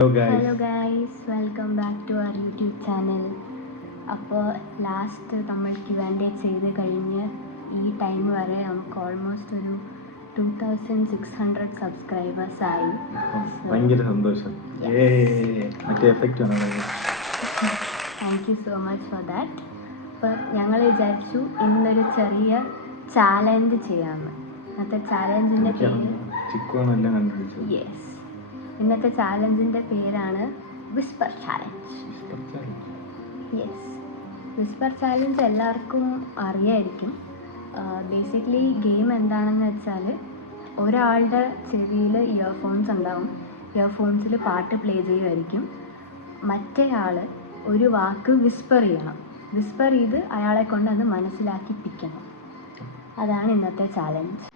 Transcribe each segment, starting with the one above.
Hello guys, welcome back to our YouTube channel. അപ്പോൾ last നമ്മൾ Q&A ചെയ്ത് കഴിഞ്ഞ് ഈ ടൈം വരെ നമുക്ക് ഓൾമോസ്റ്റ് ഒരു 2600 സബ്സ്ക്രൈബേഴ്സ് ആയി. ഭയങ്കര സന്തോഷം. Thank you so much for that. അപ്പോൾ ഞങ്ങൾ വിചാരിച്ചു ഇന്നൊരു ചെറിയ ചാലഞ്ച് ചെയ്യാമെന്ന്. ഇന്നത്തെ ചാലഞ്ചിൻ്റെ പേര് യെസ്, ഇന്നത്തെ ചാലഞ്ചിൻ്റെ പേരാണ് Whisper challenge. Yes, Whisper challenge എല്ലാവർക്കും അറിയായിരിക്കും. ബേസിക്കലി ഗെയിം എന്താണെന്ന് വെച്ചാൽ ഒരാളുടെ ചെവിയിൽ ഇയർഫോൺസ് ഉണ്ടാവും. ഇയർഫോൺസിൽ പാട്ട് പ്ലേ ചെയ്യുമായിരിക്കും. മറ്റേ ആൾ ഒരു വാക്ക് വിസ്പർ ചെയ്യണം. വിസ്പർ ചെയ്ത് അയാളെ കൊണ്ട് അത് മനസ്സിലാക്കിപ്പിക്കണം. അതാണ് ഇന്നത്തെ ചാലഞ്ച്.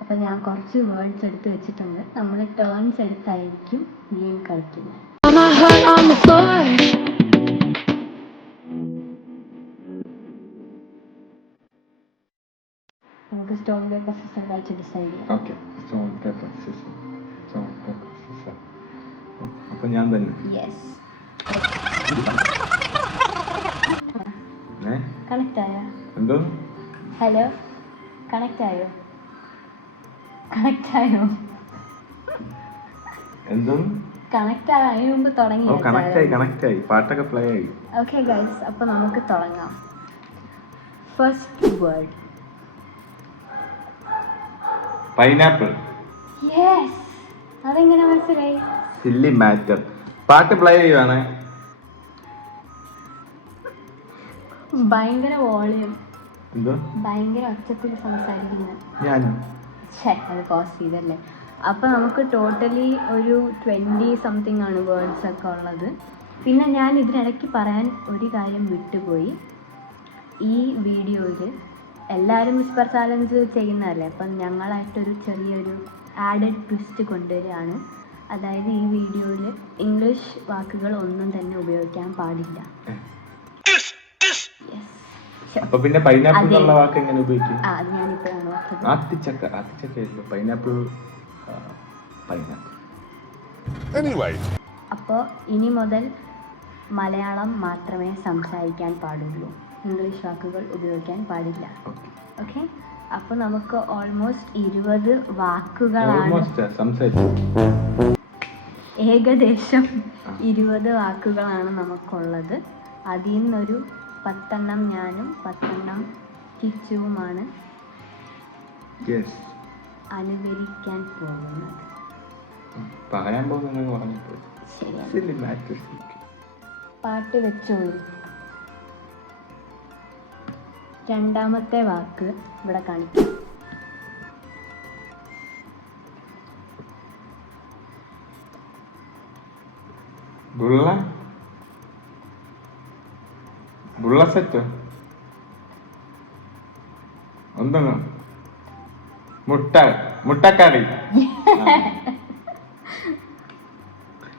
അപ്പോൾ ഞാൻ കുറച്ച് വേർഡ്സ് എടുത്ത് വെച്ചിട്ടുണ്ട്. നമ്മൾ ടേൺസ് എടുത്തായിരിക്കും ഗെയിം കളിക്കുന്നത്. നമുക്ക് സ്റ്റോൺ പേപ്പർ സിസർ കളിച്ച് ഡിസൈഡ് ചെയ്യാം. Okay, stone paper scissor. അപ്പോൾ ഞാൻ തന്നെ. യെസ്. കണക്റ്റ് ആയോ? എന്തോ? ഹലോ, കണക്റ്റ് ആയോ? എന്തോ കണക്റ്റ് ആയതിനു മുമ്പ് തുടങ്ങി. കണക്റ്റ് ആയി, പാട്ടൊക്കെ പ്ലേ ആയി. ഓക്കെ ഗൈസ്, അപ്പോൾ നമുക്ക് തുടങ്ങാം. First word pineapple. യെസ്, അതെങ്ങനെ മനസ്സിലായി? Silly matter. പാട്ട് പ്ലേ ചെയ്യുവാണ്. ഭയങ്കര വോളിയം, എന്തോ ഭയങ്കര ഒച്ചത്തിൽ സംസാരിക്കുന്നത്. ഞാനോ? അത് പോസ് ചെയ്തല്ലേ. അപ്പോൾ നമുക്ക് ടോട്ടലി ഒരു 20 സംതിങ് ആണ് വേർഡ്സ് ഒക്കെ ഉള്ളത്. പിന്നെ ഞാൻ ഇതിനിടയ്ക്ക് പറയാൻ ഒരു കാര്യം വിട്ടുപോയി. ഈ വീഡിയോയിൽ എല്ലാവരും വിസ്പർ ചാലഞ്ച് ചെയ്യുന്നതല്ലേ, അപ്പം ഞങ്ങളായിട്ടൊരു ചെറിയൊരു ആഡഡ് ട്വിസ്റ്റ് കൊണ്ടുവരികയാണ്. അതായത് ഈ വീഡിയോയിൽ ഇംഗ്ലീഷ് വാക്കുകൾ ഒന്നും തന്നെ ഉപയോഗിക്കാൻ പാടില്ല. അപ്പൊ പിന്നെ പൈനാപ്പിൾ എന്നുള്ള വാക്ക് എങ്ങനെ ഉപയോഗിക്കും? അത് ഞാനിപ്പോഴാണ് ഓർത്തത്. ആത്തിച്ചക്ക പൈനാപ്പിൾ. അപ്പോൾ ഇനി മുതൽ മലയാളം മാത്രമേ സംസാരിക്കാൻ പാടുള്ളൂ. ഇംഗ്ലീഷ് വാക്കുകൾ ഉപയോഗിക്കാൻ പാടില്ല. ഓക്കെ, അപ്പോൾ നമുക്ക് ഓൾമോസ്റ്റ് 20 വാക്കുകളാണ്, ഏകദേശം 20 വാക്കുകളാണ് നമുക്കുള്ളത്. അതിൽ നിന്നൊരു 10 ഞാനും 10 കിച്ചുവുമാണ് അനുകരിക്കാൻ പോകുന്നത്. പാട്ട് വെച്ചോളൂ. രണ്ടാമത്തെ വാക്ക് ഇവിടെ കാണിക്കാം. ബുള്ളസെറ്റ്. എന്താണ്? മുട്ടക്കറി.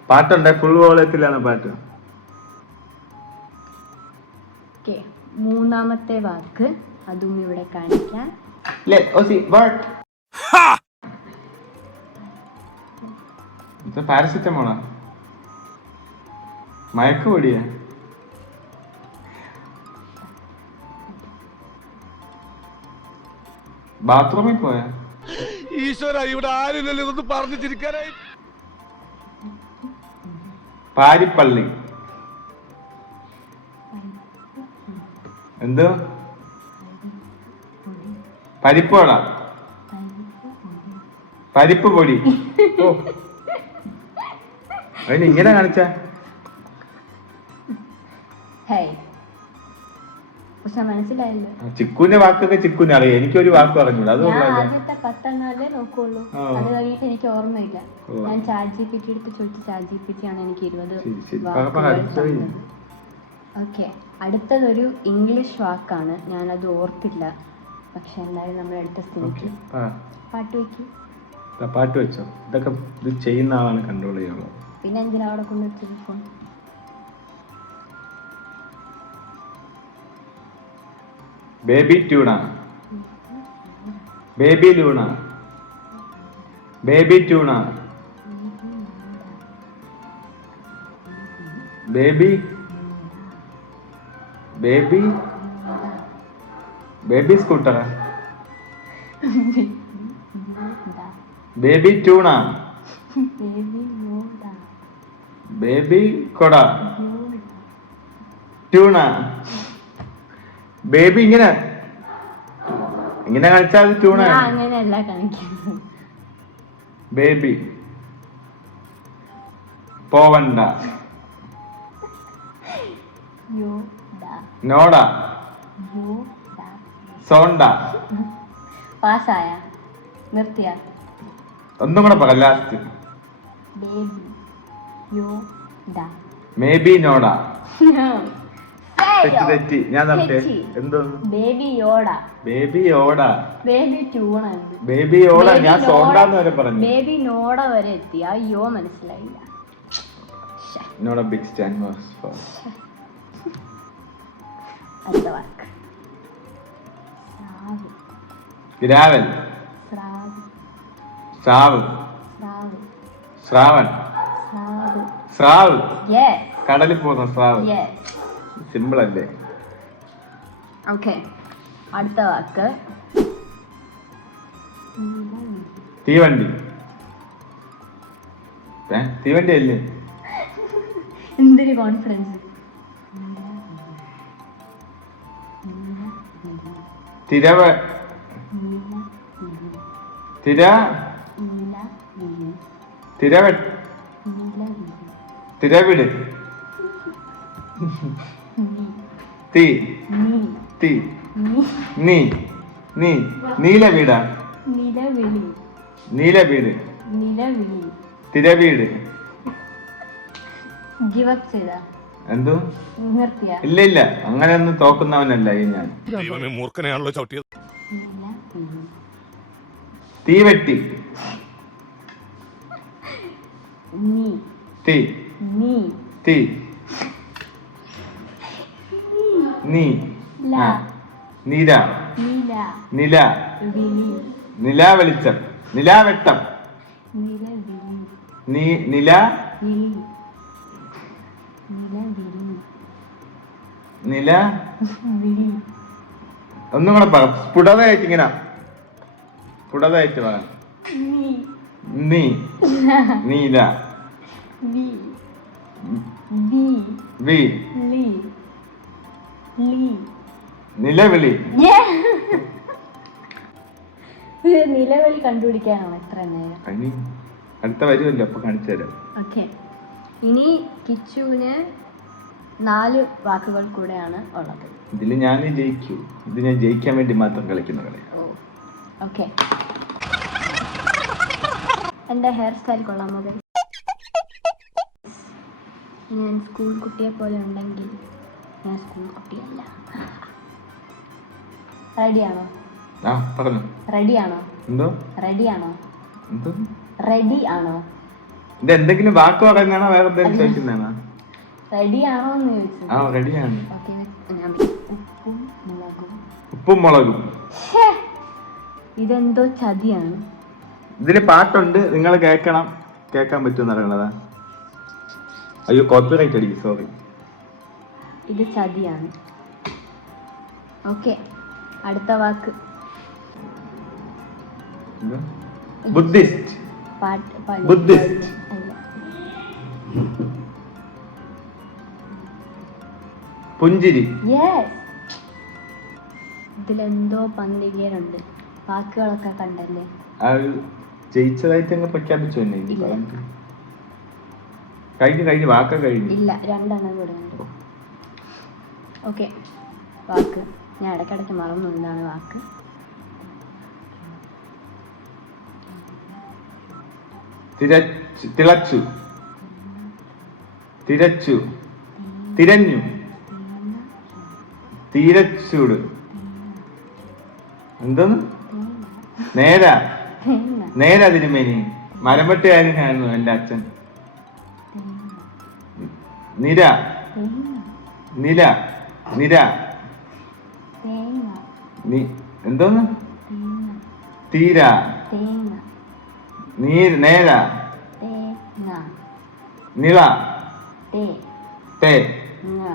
പാട്ടുണ്ട്, ഫുൾ വോളത്തിലാണ് പാട്ട്. മൂന്നാമത്തെ വാക്ക് അതും ഇവിടെ കാണിക്കാം. പാരസിറ്റമോളാ? മയക്കുപൊടിയാ? ബാത്റൂമിൽ പോയാ? ഈശ്വര, ഇവിടെ ആരില്ലല്ലോ ഇതൊന്ന് പറഞ്ഞു ചിരിക്കാനായി. പാരിപ്പള്ളി. എന്തോ? പരിപ്പോടാ? പരിപ്പ് പൊടി. ഓ, അതിന് ഇങ്ങനെ കാണിച്ച മനസ്സിലായില്ലോ. ചിക്കുവിന്റെ വാക്കൊക്കെ ചിക്കുവിന് അറിയാം, എനിക്കൊരു വാക്ക് അറിഞ്ഞൂടാ. ആദ്യത്തെ 10 നോക്കുള്ളൂ. അത് കഴിഞ്ഞിട്ട് എനിക്ക് ഓർമ്മയില്ല. ഞാൻ ChatGPT എടുത്ത് ചോദിച്ചു. ChatGPT ആണ് എനിക്ക് 20 വാക്കുകൾ. ഓക്കെ, അടുത്തതൊരു ഇംഗ്ലീഷ് വാക്കാണ്. ഞാനത് ഓർത്തില്ല, പക്ഷെ എന്തായാലും നമ്മൾ അടുത്ത സ്ഥിതിക്ക് പാട്ട് വെച്ചോ. ഇതൊക്കെ ഇത് ചെയ്യുന്ന ആളാണ് കൺട്രോൾ ചെയ്യാനുള്ളത്. പിന്നെ എന്തിനാ അവിടെ കൊണ്ടുവച്ചത് phone? Baby tuna. Baby Luna. Baby tuna. Baby baby baby സ്കൂട്ടറാ? Baby tuna? ബേബി കൊട? ട്യൂണ? ബേബി ഇങ്ങനെ ഇങ്ങനെ കളിച്ചാൽ ട്യൂണ. അങ്ങനെയല്ല കാണിക്കുന്നത്. ബേബി പോവണ്ട. നോട? സോണ്ട? പാസ്സായ? നിർത്തിയ? ഒന്നും കൂടെ പറ ലാസ്റ്റ്. Baby Yoda. മേബി നോട? തെറ്റി. ഞാൻ നടത്തിയ എന്തോ baby Yoda. Baby Yoda. Baby tuna. Baby Yoda. ഞാൻ സോണ്ടാന്ന് വരെ പറഞ്ഞു. ബേബി നോട വരെ എത്തി. ആ യോ മനസ്സിലായില്ല. Not big stand for. അടുത്ത വാക്ക്. ഗ്രാവൽ. സ്രാവ്. ശ്രാവൺ. സ്രാവ്. കടലിൽ പോകുന്ന സ്രാവ്. സിമ്പിൾ അല്ലേ? ഓക്കെ, അടുത്ത വാക്ക്. തീവണ്ടി. തീവണ്ടി അല്ലേ? എന്തൊരു കോൺഫിഡൻസ്. തിരവ. തിരവിട്. തീ. തീ. നീ. നീ. നീലവീടാ? നീലവീട്. തിരവീട്. എന്തോ? ഇല്ല ഇല്ല, അങ്ങനെ ഒന്നും തോക്കുന്നവനല്ല ഈ ഞാൻ. മൂർഖനെയാണല്ലോ ചവിട്ടിയത്. തീവെട്ടി. തീ. തീ. നീ. നില. നില. നിലാവെളിച്ചം. നിലാവെട്ടം. നില. നില. ഒന്നും കൂടെ പറ, സ്ഫുടതയായിട്ട് ഇങ്ങനെ സ്ഫുടതയായിട്ട് പറ. നീ. നീല. വി. നിലവിളി. നിലവിളി കണ്ടുപിടിക്കാനാണ് എത്ര നേരം? അടുത്ത വരുമല്ലോ, അപ്പൊ കാണിച്ചു തരാം. ഓക്കെ, ഇനി കിച്ചുവിന് 4 വാക്കുകൾ കൂടെയാണ് ഉള്ളത്. ഇതില് ഞാൻ ജയിക്കൂ. ഇത് ഞാൻ ജയിക്കാൻ വേണ്ടി മാത്രം കളിക്കുന്ന കളി. ഓക്കെ, എൻ്റെ ഹെയർ സ്റ്റൈൽ കൊള്ളാമോ? ഞാൻ സ്കൂൾ കുട്ടിയെ പോലെ ഉണ്ടെങ്കിൽ ഞാൻ സ്കൂൾ കുട്ടിയല്ല. റെഡിയാണോ? പറഞ്ഞു. റെഡിയാണോ? എന്തോ? റെഡിയാണോ? എന്തോ? റെഡി ആണോ? ഇത് എന്തെങ്കിലും വാക്ക് പറയുന്നതാണോ വേറെ എന്തെങ്കിലും ചോദിക്കുന്നതാണോ? റെഡിയാണോ എന്ന് ചോദിച്ചു. റെഡിയാണ്. ഓക്കെ, ഉപ്പും മുളകും. ഇതെന്തോ ചതിയാണ്. ഇതില് പാട്ടുണ്ട്, നിങ്ങൾ കേൾക്കാൻ പറ്റുമെന്ന് അറിയണതാ. അയ്യോ, കോപ്പിറൈറ്റ് അടിക്കും, സോറി. ഇത് ചതിയാണ്. ഓക്കെ, അടുത്ത വാക്ക്. ബുദ്ധിസ്റ്റ്. ബുദ്ധിസ്റ്റ്. പുഞ്ചിരി. ഇതിലെന്തോ പന്തികേരുണ്ട്. വാക്കുകളൊക്കെ കണ്ടല്ലേ? ജയിച്ചതായിട്ട് അങ്ങ് പ്രഖ്യാപിച്ചു തന്നെ. കഴിഞ്ഞു വാക്ക കഴിഞ്ഞു. ഇല്ല, 2 എണ്ണം കൂടെ ഉണ്ട്. ഓക്കെ, വാക്ക്. ഞാൻ ഇടയ്ക്കിടയ്ക്ക് മറന്നു എന്താണ് വാക്ക്. തിളച്ചു. തിരച്ചു. തിരഞ്ഞു. തീരച്ചൂട്. എന്തോന്ന്? നേരാ തിരുമേനി. മരമ്പട്ടുകാരനായിരുന്നു എൻ്റെ അച്ഛൻ. നിര. നില. നിര. എന്തോന്ന്? തീര. നേര. നിള. തേ ഞാ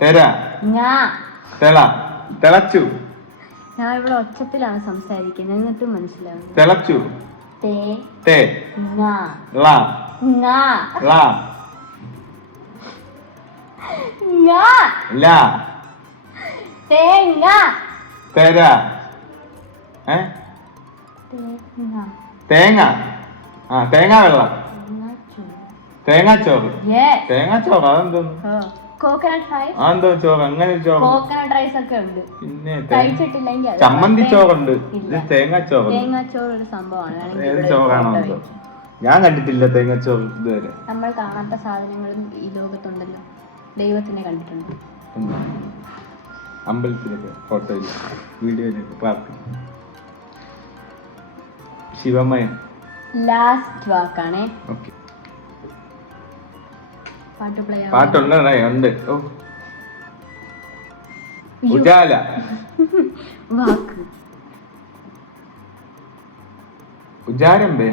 തെര ഞാ തെള തിളച്ചു ഞാൻ ഇവിടെ ഒച്ചത്തിലാണ് സംസാരിക്കുന്നത് എന്നിട്ടും മനസ്സിലാവും. തിളച്ചു തേ തേ ഞാ ള ഞാ ള ഞാ ല തേങ്ങ തെര തേങ്ങ തേങ്ങ തേങ്ങ വെള്ളം തേങ്ങാച്ചോറ് യെസ് തേങ്ങാച്ചോറ് അതെന്തോന്നു കോക്കനട്ട് റൈസ് അതെന്തോ ചോറ് അങ്ങനെ ഒരു ചോറ് കോക്കനട്ട് റൈസ് ഒക്കെ ഉണ്ട്. പിന്നെ കഴിച്ചിട്ടില്ലെങ്കിൽ അത് ചമ്മന്തി ചോറുണ്ട് ഇല്ല. ഇത് തേങ്ങാച്ചോറ് തേങ്ങാച്ചോറ് ഒരു സംഭവമാണ്. വേണമെങ്കിൽ ഏത് ഇവിടെ ഒരു ചോറാണോ photo എന്തോ? വെക്കാം. ഞാൻ കണ്ടിട്ടില്ല തേങ്ങാച്ചോറ് ഇതുവരെ. നമ്മൾ കാണാത്ത സാധനങ്ങളും ഈ ലോകത്തുണ്ടല്ലോ. ദൈവത്തിനെ കണ്ടിട്ടുണ്ട്. ഉണ്ട്. അമ്പലത്തിലൊക്കെ ഫോട്ടോ ഇല്ല വീഡിയോയിലൊക്കെ പ്രാർത്ഥിക്കും. ശിവമയം ലാസ്റ്റ് വാക്കാണേ. ഓക്കെ പാട്ട് പ്ലേ പാട്ടുണ്ട് ഉണ്ട്. ഓ ഉജാല വാക്ക് ഉജാരമ്പേ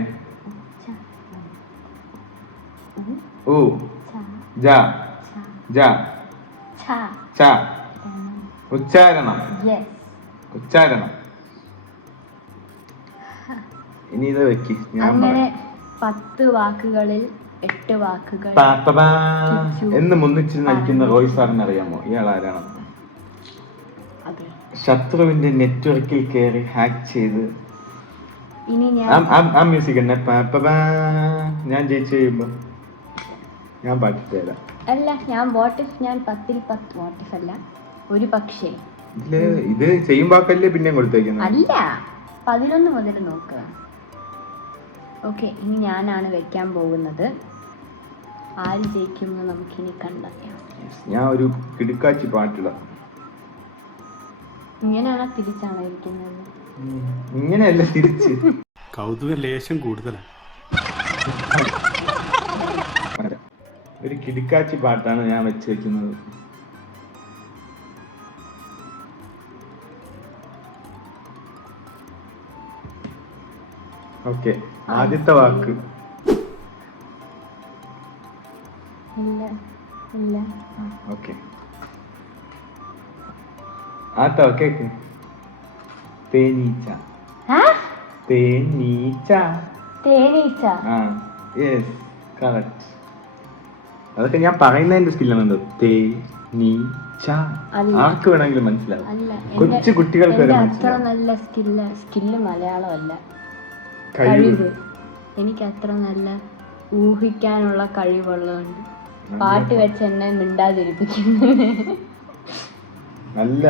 ഓ ജ ജ ച ഉച്ചാരണം ഉച്ചാരണം. ഇനി ഇത് വെക്ക് ഞാൻ അങ്ങനെ 10 വാക്കുകളിൽ 8 വാക്കുകൾ എന്ന് മുന്നിച്ച് നയിക്കുന്ന റോയ് സാറിന് അറിയാമോ? ഇയാൾ ആരാണ്? ശത്രുവിന്റെ നെറ്റ്വർക്കിൽ കയറി ഹാക്ക് ചെയ്ത് ഇനി ആ മ്യൂസിക് തന്നെ ഞാൻ ജയിച്ചു കഴിയുമ്പോ ഞാൻ പാട്ടിട്ട് തരാം. അല്ല ഞാൻ വാട്ടിഫ് ഞാൻ 10ൽ 10 വാട്ടിഫ് അല്ല ഒരു പക്ഷേ ഇത് ചെയ്യുമ്പോക്കല്ലേ പിന്നെ കൊടുത്തേക്കുന്നത്. അല്ല 11 മുതൽ നോക്കുക. ഓക്കെ ഇനി ഞാനാണ് വെക്കാൻ പോകുന്നത്. ആര് ജയിക്കുമെന്ന് നമുക്കിനി കണ്ടറിയാം. ഞാൻ ഒരു കിടുക്കാച്ചി പാട്ടിട. ഇങ്ങനെയാണോ തിരിച്ചാണോ ഇരിക്കുന്നത്? ഇങ്ങനെയല്ല തിരിച്ച്. കൗതുക ലേശം കൂടുതലാണ്. ഒരു കിടുക്കാച്ചി പാട്ടാണ് ഞാൻ വെച്ചേക്കുന്നത്. ഓക്കെ ആദ്യത്തെ വാക്ക് ഇല്ല ഇല്ല ഓക്കെ ആത്ത കേക്ക് തേനീച്ച തേനീച്ച തേനീച്ച യെസ് കറക്റ്റ്. അതൊക്കെ ഞാൻ പറയുന്നതിന്റെ സ്കില്ലാണല്ലോ. തേനീച്ച ആർക്ക് വേണമെങ്കിലും മനസ്സിലാവും. കൊച്ചു കുട്ടികൾക്ക് വരെ അത്ര മനസ്സിലാവും. നല്ല സ്കില്ല് മലയാളമല്ല. കഴിവ് എനിക്ക് അത്ര നല്ല ഊഹിക്കാനുള്ള കഴിവുള്ളതുകൊണ്ട് പാട്ട് വെച്ച് എന്നെ മിണ്ടാതിരിപ്പിക്കുന്നു. നല്ല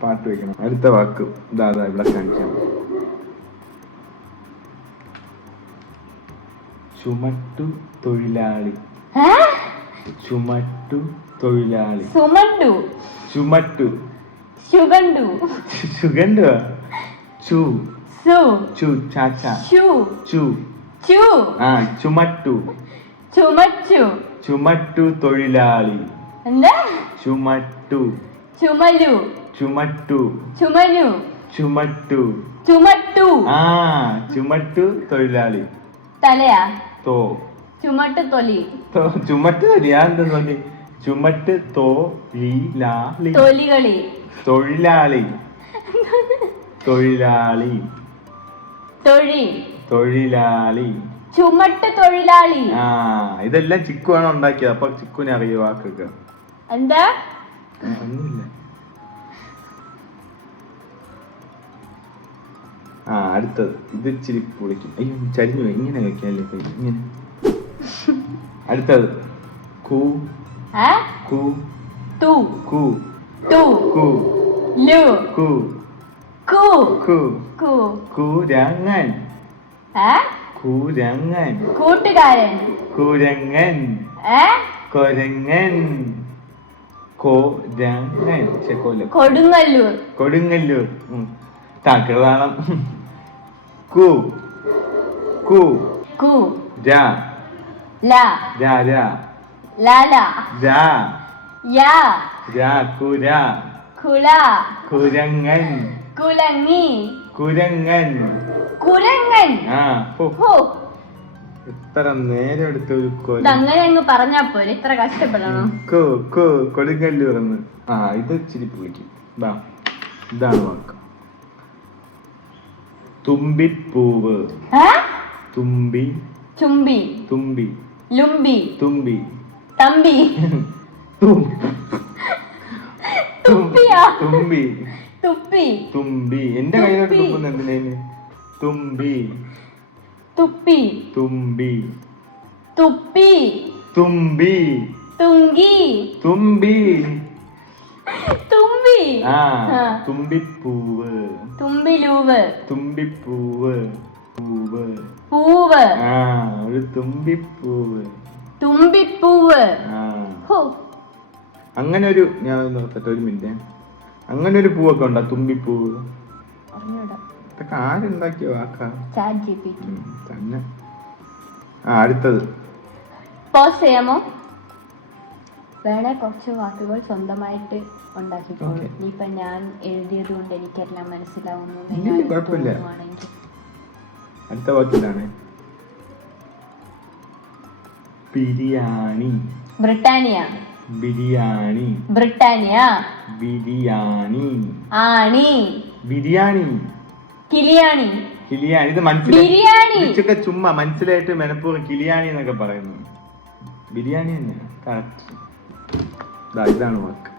പാട്ട് വെക്കണം. അടുത്ത വാക്ക് ഇതാ ഇവിടെ കാണിക്കാം. ചുമട്ടു തൊഴിലാളി. ചുമട്ടു തൊഴിലാളി. സുമണ്ടു ചുമട്ടു ശുഗണ്ടു സുഗന്ധ ചു സു ചു ചാച്ച ചു ചു ചു ചുമട്ടു ചുമച്ചു ചുമട്ടു തൊഴിലാളി. എന്താ? ചുമട്ടു ചുമലു ചുമട്ടു ചുമലു ചുമട്ടു ചുമട്ടു ചുമട്ടു തൊഴിലാളി. തലയാ തോ ചുമട്ട് തൊലി ചുമട്ട് തൊലിയാ എന്താ തൊലി? ചുമട്ട് തൊഴിലാളി തൊലികളി തൊഴിലാളി തൊഴിലാളി തൊഴി തൊഴിലാളി ചുമട്ട് തൊഴിലാളി. ഇതെല്ലാം ചിക്കുവാണ് ഉണ്ടാക്കിയത്. അപ്പൊ ചിക്കുനെ അറിയോ വാക്കൊക്കെ? എന്താ? ഒന്നുമില്ല. അടുത്തത് ഇത് ഇച്ചിരി പൊളിക്കും. അയ്യോ ചരിഞ്ഞു പോയി. ഇങ്ങനെ വെക്കാല്ലേ ഇങ്ങനെ. അടുത്തത് കൂ കൂ തു കൂ തു കൂ ലു കൂ കു കൂ കു കുരങ്ങൻ കുരങ്ങൻ കൂട്ടുകാരൻ കുരങ്ങൻ കൊരങ്ങൻ കൊരങ്ങൻ കൊടുങ്ങല്ലൂർ കൊടുങ്ങല്ലൂർ താക്കൃതാണം. കു കു കു രാ ല രാ രാ ലാല രാ യാ രാ കുര കുല കുരങ്ങൻ കുലങ്ങി കുരങ്ങൻ കുരങ്ങൻ ഹോ ഹോ എത്ര നേരം എടുത്ത ഒരു അങ്ങനെ അങ്ങ് പറഞ്ഞാ പോരെ, ഇത്ര കഷ്ടപ്പെടണം. കൊടുങ്കല്ല് തുറന്ന്. ആ ഇത് ഇച്ചിരി പുളിക്കും. ഇതാണ് വാക്ക്. തുമ്പിപ്പൂവ്. തുമ്പി. ചുംബി. തുമ്പി. ലുംബി. തുമ്പി. തമ്പി. തുപ്പിയാ? തുമ്പി. തുപ്പി. തുമ്പി. എന്റെ കയ്യിലോട്ട് തുപ്പുന്ന എന്തിനേന്? തുമ്പി. തുപ്പി. തുമ്പി. തുപ്പി. തുമ്പി. തുങ്കി. തുമ്പി. തുമ്പി. ആ തുമ്പിപ്പൂവ്. തുമ്പിലൂവ്. തുമ്പിപ്പൂവ്. പൂവ്. പൂവ്. ആ ഒരു തുമ്പിപ്പൂവ്. തുമ്പിപ്പൂവ്. അങ്ങനെ ഒരു, ഞാൻ നോക്കട്ടെ ഒരു മിനിറ്റ്. അങ്ങനെ ഒരു പൂവൊക്കെ ഉണ്ടോ തുമ്പിപ്പൂവ്? ഇതൊക്കെ ആരുണ്ടാക്കിയ വാക്കാ? തന്നെ. അടുത്തത് പോസ് ചെയ്യാമോ? വേണേ കുറച്ച് വാക്കുകൾ സ്വന്തമായിട്ട് ഉണ്ടാക്കിക്കോളൂ. ഇനിയിപ്പൊ ഞാൻ എഴുതിയത് കൊണ്ട് എനിക്കെല്ലാം മനസ്സിലാവുന്നു. കുഴപ്പമില്ല. അടുത്ത വാക്കിലാണ് ബിരിയാണി. ബ്രിട്ടാനിയ. ബിരിയാണി. ബ്രിട്ടാനിയ. ബിരിയാണി. ആണി. ബിരിയാണി. കിലിയാണി. കിലിയാണി. ഇത് മനസ്സിലായി ചുമ്മാ മനസ്സിലായിട്ട് മനപ്പൂർവ്വം കിലിയാണി എന്നൊക്കെ പറയുന്നു. ബിരിയാണി തന്നെയാണ് കറക്റ്റ്. ഇതാണ് വാക്ക്.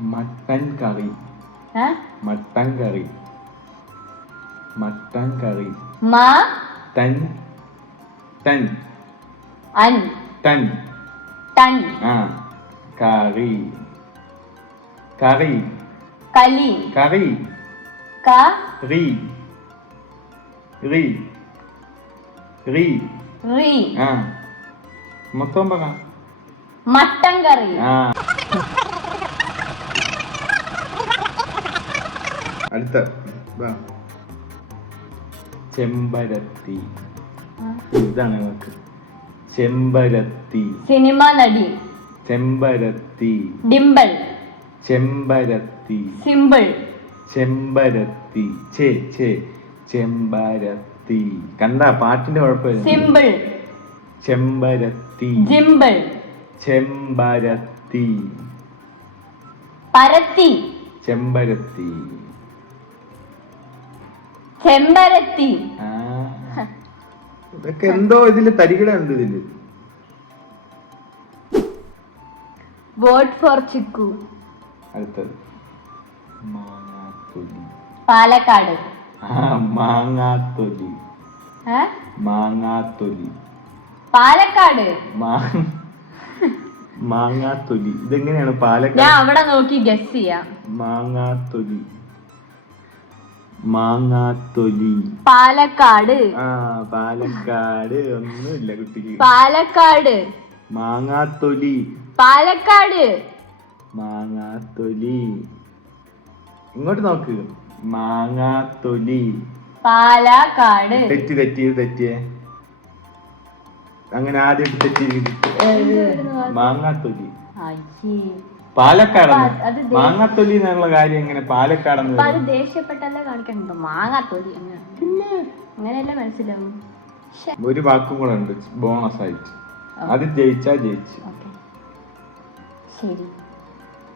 മട്ടൻ കറി. മട്ടൻ കറി. മട്ടൻ കറി. ടൻ. ടൻ. അൻ. ടൻ. ടൻ. കറി. കറി. കലി. കറി. കറി. റി. റി. റി. മൊത്തം പറ. മട്ടൻ കറി. അടുത്ത ചെമ്പരത്തി. ഇതാണ് നമുക്ക്. ചെമ്പരത്തി. സിനിമ നടി. ചെമ്പരത്തി. ഡിംപിൾ. ചെമ്പരത്തി. സിമ്പിൾ. ചെമ്പരത്തി. ചെമ്പരത്തി. കണ്ട പാട്ടിന്റെ കുഴപ്പമില്ല. സിമ്പിൾ. ചെമ്പരത്തി. ജിമ്പിൾ. ചെമ്പരത്തി. പരത്തി. ചെമ്പരത്തി. ചെമ്പരത്തി. ഇതൊക്കെ എന്തോ ഇതില് തരികിട ഉണ്ട് ഇതില്. വേർഡ് ഫോർ ചിക്കു. അടുത്തത് മാങ്ങാത്തൊലി. പാലക്കാട്. മാങ്ങാത്തൊലി. മാങ്ങാത്തൊലി. പാലക്കാട്. മാങ്ങാത്തൊലി. ഇതെങ്ങനെയാണ് പാലക്കാട്? ഞാൻ അവിടെ നോക്കി ഗസ് ചെയ്യാം. മാങ്ങാത്തൊലി. മാങ്ങാത്തൊലി. പാലക്കാട്. പാലക്കാട്. ഒന്നുമില്ല കുട്ടിക്ക്. പാലക്കാട്. മാങ്ങാത്തൊലി. പാലക്കാട്. മാങ്ങാത്തൊലി. ഇങ്ങോട്ട് നോക്ക്. മാങ്ങാത്തൊലി. പാലക്കാട്. തെറ്റിയേ. അങ്ങനെ ആദ്യം മാങ്ങാത്തൊലി. പാലക്കാട്. മാങ്ങാത്തൊലി എന്നുള്ള കാര്യം എങ്ങനെ പാലക്കാടെന്ന്? അത് ദേഷ്യപ്പെട്ടല്ലേ കാണിക്കണ്ടോ? മാങ്ങാത്തൊലി അങ്ങനെയല്ലേ മനസ്സിലാവും. ഒരു വാക്കും കൂടെ ഉണ്ട് ബോണസ് ആയിട്ട്. അത് ജയിച്ചാ ജയിച്ചു. ശരി.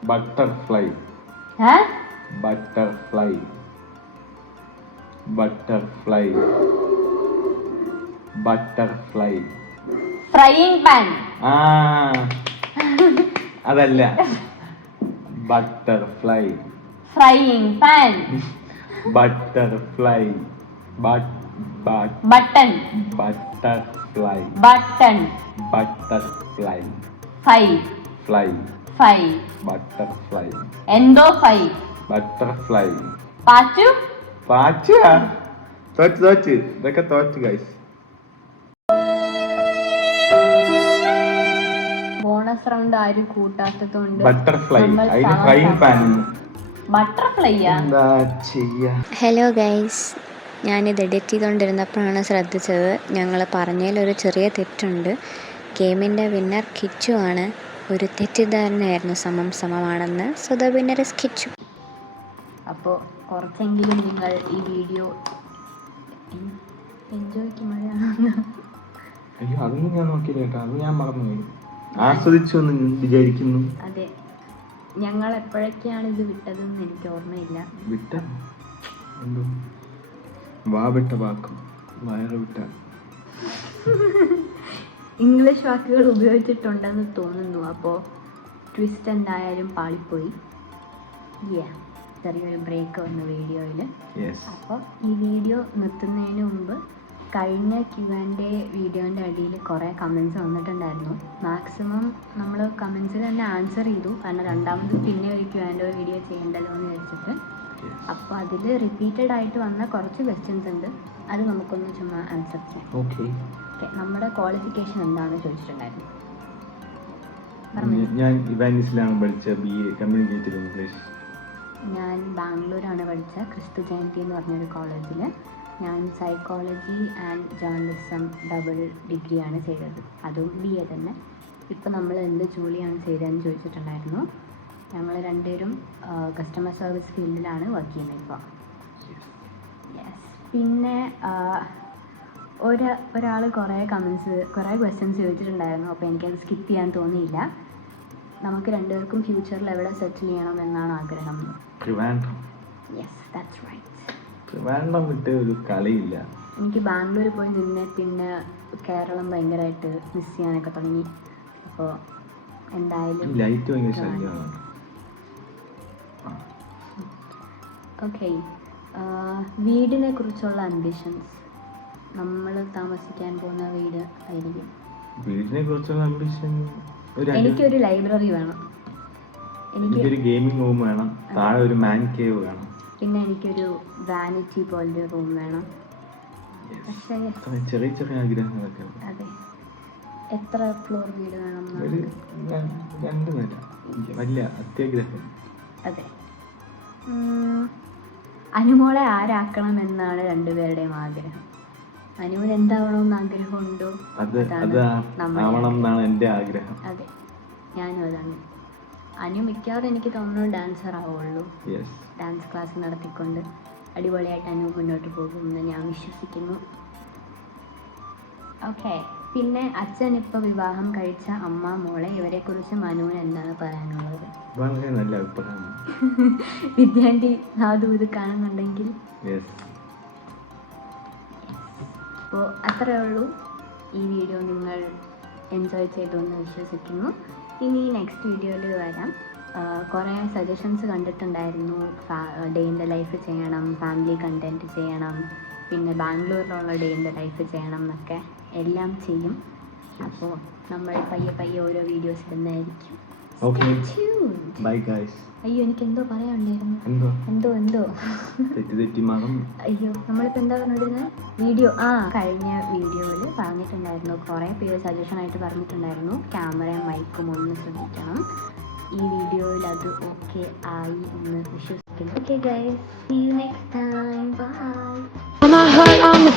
Butterfly. Butterfly. Butterfly. Butterfly. Frying pan. അതല്ല. Butterfly. Frying pan. Butterfly. Button. Butterfly. Button. Butterfly. ഫൈ. ഫ്ലൈ. ഫൈ. ബട്ടർഫ്ലൈ. എന്തോ ഫൈ. ബട്ടർഫ്ലൈ. പാച്ചു. തോറ്റ്. ഇതൊക്കെ തോറ്റ് ഗൈസ്. ബോണസ് റൗണ്ട് ആരും കൂട്ടാത്തതുകൊണ്ട് ബട്ടർഫ്ലൈ. അതിന് ഫ്രൈയിങ് പാൻ. ബട്ടർഫ്ലൈയാ? എന്താ ചെയ്യാ? ഹലോ ഗൈസ്, ഞാനിത് എഡിറ്റ് ചെയ്തുകൊണ്ടിരുന്നപ്പോഴാണ് ശ്രദ്ധിച്ചത് ഞങ്ങൾ പറഞ്ഞതിലൊരു ചെറിയ തെറ്റുണ്ട്. ഗെയിമിൻ്റെ വിന്നർ കിച്ചു ആണ്. ഒരു തെറ്റിദ്ധാരണയായിരുന്നു സമമാണെന്ന്. So the winner is Kichu. അപ്പോൾ കുറച്ചെങ്കിലും നിങ്ങൾ ഈ വീഡിയോ എൻജോയ്ക്ക് അയ്യോ അതൊന്നും ഞാൻ നോക്കിയില്ല കേട്ടോ, അത് ഞാൻ മറന്നുപോയി. ആസ്വദിച്ചു എന്ന് വിചാരിക്കുന്നു. അതെ, ഞങ്ങൾ എപ്പോഴൊക്കെയാണ് ഇത് വിട്ടതെന്ന് എനിക്ക് ഓർമ്മയില്ല. വിട്ട എന്തോ വാ വിട്ട വാക്കും വയറ് വിട്ട ഇംഗ്ലീഷ് വാക്കുകൾ ഉപയോഗിച്ചിട്ടുണ്ടെന്ന് തോന്നുന്നു. അപ്പോൾ ട്വിസ്റ്റ് എന്തായാലും പാളിപ്പോയി. ചെറിയൊരു ബ്രേക്ക് വന്നു വീഡിയോയിൽ. അപ്പോൾ ഈ വീഡിയോ നിർത്തുന്നതിന് മുമ്പ് കഴിഞ്ഞ Q&A വീഡിയോൻ്റെ അടിയിൽ കുറേ കമൻറ്റ്സ് വന്നിട്ടുണ്ടായിരുന്നു. മാക്സിമം നമ്മൾ കമൻറ്റ്സിൽ തന്നെ ആൻസർ ചെയ്തു, കാരണം രണ്ടാമത് പിന്നെ ഒരു Q&A വീഡിയോ ചെയ്യേണ്ടല്ലോ എന്ന് വെച്ചിട്ട്. അപ്പോൾ അതിൽ റിപ്പീറ്റഡ് ആയിട്ട് വന്ന കുറച്ച് ക്വസ്റ്റ്യൻസ് ഉണ്ട്, അത് നമുക്കൊന്ന് ചുമ്മാ ആൻസർ ചെയ്യാം. ഓക്കെ, നമ്മുടെ ക്വാളിഫിക്കേഷൻ എന്താണെന്ന് ചോദിച്ചിട്ടുണ്ടായിരുന്നു. ഞാൻ ഇവാനിസിലാണ് പഠിച്ച BA കമ്മ്യൂണിക്കേറ്റീവ് ഇംഗ്ലീഷ്. ഞാൻ ബാംഗ്ലൂരാണ് പഠിച്ച ക്രിസ്തു ജയന്തി എന്ന് പറഞ്ഞൊരു കോളേജിൽ. ഞാൻ സൈക്കോളജി ആൻഡ് ജേർണലിസം ഡബിൾ ഡിഗ്രിയാണ് ചെയ്തത്, അതും BA തന്നെ. ഇപ്പോൾ നമ്മൾ എന്ത് ജോലിയാണ് ചെയ്തതെന്ന് ചോദിച്ചിട്ടുണ്ടായിരുന്നു. ഞങ്ങൾ രണ്ടുപേരും കസ്റ്റമർ സർവീസ് ഫീൽഡിലാണ് വർക്ക് ചെയ്യുന്നത് ഇപ്പോൾ. പിന്നെ ഒരാൾ കുറേ ക്വസ്റ്റ്യൻസ് ചോദിച്ചിട്ടുണ്ടായിരുന്നു, അപ്പോൾ എനിക്കത് സ്കിപ്പ് ചെയ്യാൻ തോന്നിയില്ല. നമുക്ക് രണ്ടുപേർക്കും ഫ്യൂച്ചറിൽ എവിടെ സെറ്റിൽ ചെയ്യണം എന്നാണ് ആഗ്രഹം. Trivandrum. Yes, that's right. Trivandrum വിട്ട് ഒരു കളിയില്ല. എനിക്ക് ബാംഗ്ലൂർ പോയി നിന്നെ പിന്നെ കേരളം ഭയങ്കരമായിട്ട് മിസ് ചെയ്യാനൊക്കെ തുടങ്ങി. അപ്പോൾ എന്തായാലും ലൈറ്റ് ഭയങ്കര ശല്യമാണ്. ഓക്കെ, വീടിനെ കുറിച്ചുള്ള അംബിഷൻസ്. നമ്മൾ താമസിക്കാൻ പോകുന്ന വീട് ആയിരിക്കും. വീടിനെ കുറിച്ചുള്ള അംബിഷൻ, എനിക്കൊരു ലൈബ്രറി വേണം, എനിക്കൊരു ഗെയിമിംഗ് റൂം വേണം, താഴെ ഒരു മാൻ കേവ് വേണം, പിന്നെ എനിക്കൊരു വാനിറ്റി പോലൊരു റൂം വേണം. ചെറിയ ചെറിയ ആഗ്രഹങ്ങളൊക്കെ. അതെ, എത്ര ഫ്ലോർ വീട് വേണം? ഒരു 2 നില, വലിയ അത്യാഗ്രഹം. അതെ. അനുമോളെ ആരാക്കണം എന്നാണ് രണ്ടുപേരുടെയും ആഗ്രഹം. അനുവിന് എന്താവണമെന്ന് ആഗ്രഹമുണ്ടോ? ആവണം എന്നാണ് എൻ്റെ ആഗ്രഹം. അതെ, ഞാനും അതാണ്. അനു മിക്കവാറും എനിക്ക് തോന്നുന്നു ഡാൻസർ ആവുള്ളൂ. ഡാൻസ് ക്ലാസ് നടത്തിക്കൊണ്ട് അടിപൊളിയായിട്ട് അനു മുന്നോട്ട് പോകുമെന്ന് ഞാൻ വിശ്വസിക്കുന്നു. ഓക്കെ, പിന്നെ അച്ഛൻ ഇപ്പോൾ വിവാഹം കഴിച്ച അമ്മ, മോളെ, ഇവരെക്കുറിച്ച് മനുവിന് എന്താണ് പറയാനുള്ളത്? വളരെ നല്ല അഭിപ്രായം. വിദ്യാന്റി നാദു ഇത് കാണുന്നുണ്ടെങ്കിൽ. അപ്പോൾ അത്രയേ ഉള്ളൂ. ഈ വീഡിയോ നിങ്ങൾ എൻജോയ് ചെയ്തു എന്ന് വിശ്വസിക്കുന്നു. ഇനി നെക്സ്റ്റ് വീഡിയോയിൽ വരാം. കുറേ സജഷൻസ് കണ്ടിട്ടുണ്ടായിരുന്നു. ഡേ ഇൻ ദ ലൈഫ് ചെയ്യണം, ഫാമിലി കണ്ടൻറ്റ് ചെയ്യണം, പിന്നെ ബാംഗ്ലൂരിലുള്ള ഡേ ഇൻ ദ ലൈഫ് ചെയ്യണം എന്നൊക്കെ. എല്ലാം ചെയ്യും. അപ്പോൾ നമ്മൾ പയ്യെ ഓരോ വീഡിയോസ് ഇടുന്നതായിരിക്കും. Bye guys. അയ്യോ, എനിക്ക് എന്തോ പറയാനുണ്ടായിരുന്നു. എന്തോ അയ്യോ, നമ്മളിപ്പോൾ എന്താ പറഞ്ഞിരുന്നത്? വീഡിയോ കഴിഞ്ഞ വീഡിയോയിൽ പറഞ്ഞിട്ടുണ്ടായിരുന്നു, കുറേ പേര് സജഷനായിട്ട് പറഞ്ഞിട്ടുണ്ടായിരുന്നു ക്യാമറയും മൈക്കും ഒന്ന് ശ്രദ്ധിക്കണം. ഈ വീഡിയോയിൽ അത് ഓക്കെ ആയി എന്ന് വിശ്വസിക്കുന്നു. Okay guys, see you next time.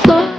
Bye.